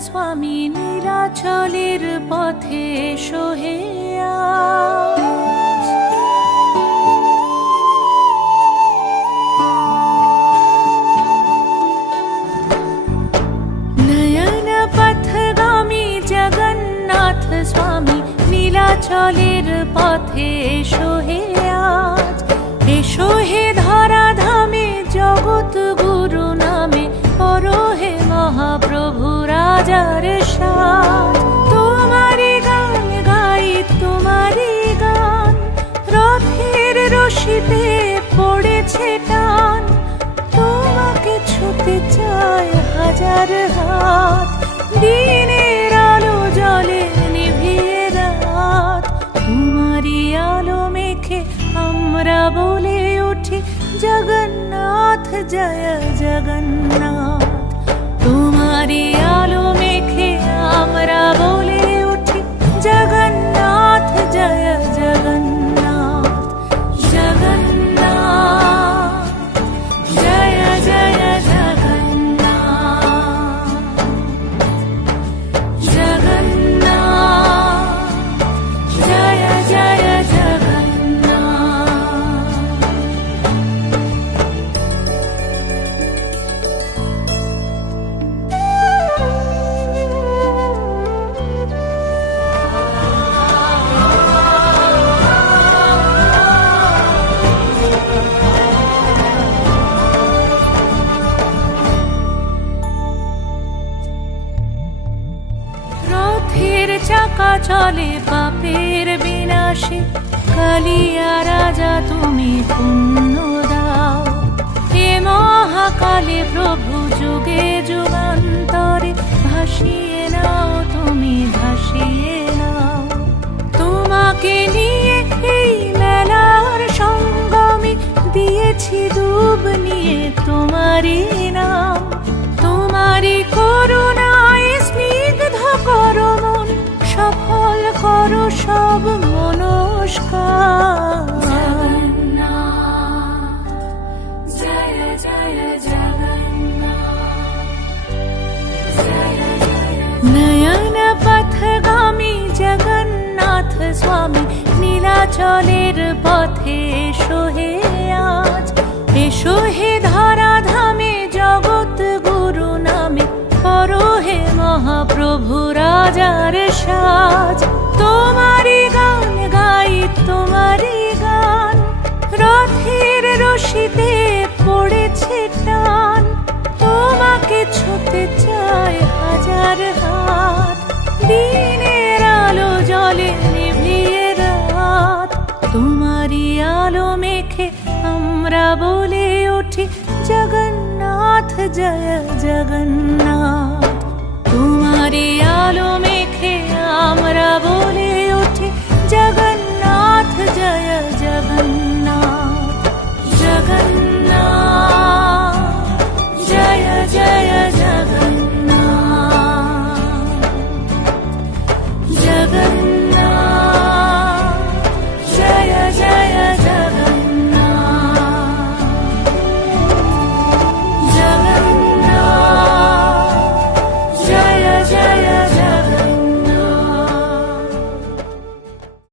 স্বামী নীলাচলের পথে সোহে আজ। নয়ন পথগামী জগন্নাথ স্বামী নীলাচলের পথে এসো হে আজ এসো হে রাজার সাজ। তোমারি গান গাই তোমারি গান। রথের রশিতে পড়েছে টান। তোমাকে ছুতে চায় হাজার হাত। দিনের আলো জলে নিভিয়ে রাত। তোমারই আলো মেখে আমরা বলে উঠি, জগন্নাথ জয় জগন্নাথ। চাকা চলে পাপের বিনাশে। কালিয়া রাজা, তুমি পুণ্য দাও। হে মহাকালে প্রভু, যুগে যুগান্তরে ভাসিয়ে নাও, তুমি ভাসিয়ে নাও। তোমাকে নিয়ে এই মেলার সঙ্গমে দিয়েছি ডুব নিয়ে তোমারই নাম। তোমারই করুণায় নীলাচলের পথে সোহে আজ। এসো হে ধরা ধামে জগৎ গুরু নামে। পরহে মহাপ্রভু রাজার সাজ जय जगन्नाथ तुम्हारी